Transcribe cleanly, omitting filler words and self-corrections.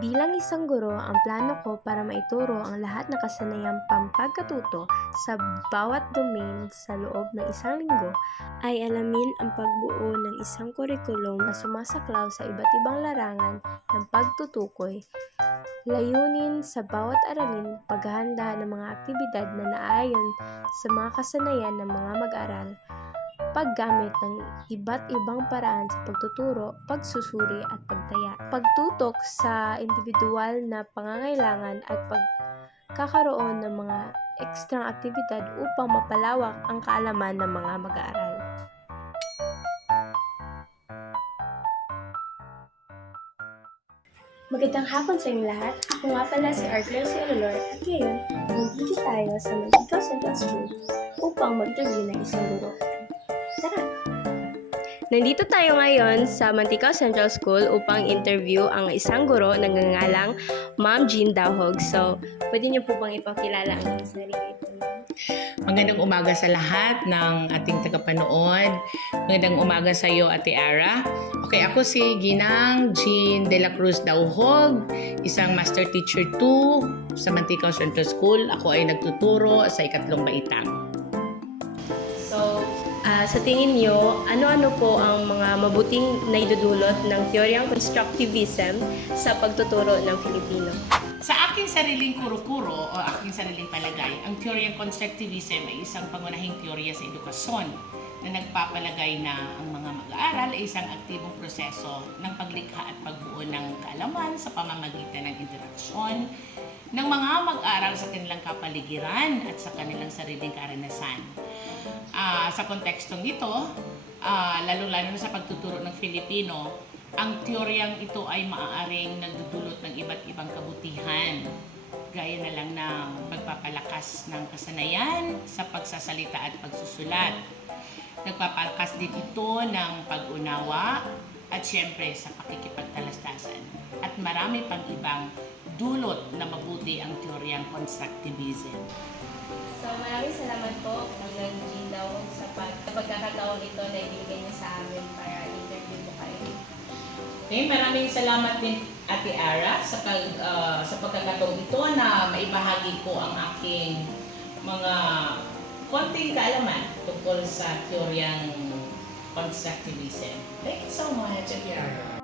Bilang isang guro, ang plano ko para maituro ang lahat ng kasanayang pampagkatuto sa bawat domain sa loob ng isang linggo ay alamin ang pagbuo ng isang kurikulum na sumasaklaw sa iba't ibang larangan ng pagtutukoy. Layunin sa bawat aralin, paghahanda ng mga aktibidad na naayon sa mga kasanayan ng mga mag-aral, paggamit ng iba't ibang paraan sa pagtuturo, pagsusuri at pagtaya, pagtutok sa individual na pangangailangan at pagkakaroon ng mga ekstrang aktibidad upang mapalawak ang kaalaman ng mga mag-aaral. Magandang hapon sa inyong lahat. Ako nga pala si Arclair Cialolor at ngayon, nandito tayo sa Manticaw Central School upang mag-interview ng isang guro. Tara! Nandito tayo ngayon sa Manticaw Central School upang interview ang isang guro na nangangalang Ma'am Jean Dahog. So, pwede niyo po bang ipakilala ang inyong sarili? Magandang umaga sa lahat ng ating tagapanood. Magandang umaga sa iyo, Ate Ara. Okay, ako si Ginang Jean de la Cruz Dahog, isang Master Teacher 2 sa Manticaw Central School. Ako ay nagtuturo sa ikatlong baitang. So, sa tingin niyo, ano-ano po ang mga mabuting naidudulot ng teoryang constructivism sa pagtuturo ng Filipino? Sa aking sariling kuro-kuro o aking sariling palagay, ang teoryang constructivism ay isang pangunahing teorya sa edukasyon na nagpapalagay na ang mga mag-aaral ay isang aktibong proseso ng paglikha at pagbuo ng kaalaman sa pamamagitan ng interaksyon ng mga mag-aaral sa kanilang kapaligiran at sa kanilang sariling karanasan. Sa kontekstong ito, lalo-lalo na sa pagtuturo ng Filipino, ang teoryang ito ay maaaring nagdudulot ng iba't ibang kabutihan, gaya na lang ng pagpapalakas ng kasanayan sa pagsasalita at pagsusulat. Nagpapalakas din ito ng pag-unawa at siyempre sa pakikipagtalastasan. At marami pang ibang dulot na mabuti ang teoryang constructivism. So, maraming salamat po, Ma'am Jean Dahog, sa pagkakataon ito na ibigay niyo sa amin para interview po kayo. Okay, maraming salamat din, Ate Ara, sa pagkakataon ito na maibahagi ko ang aking mga konting kaalaman tungkol sa teoryang constructivism. Thank you so much, Ate Ara.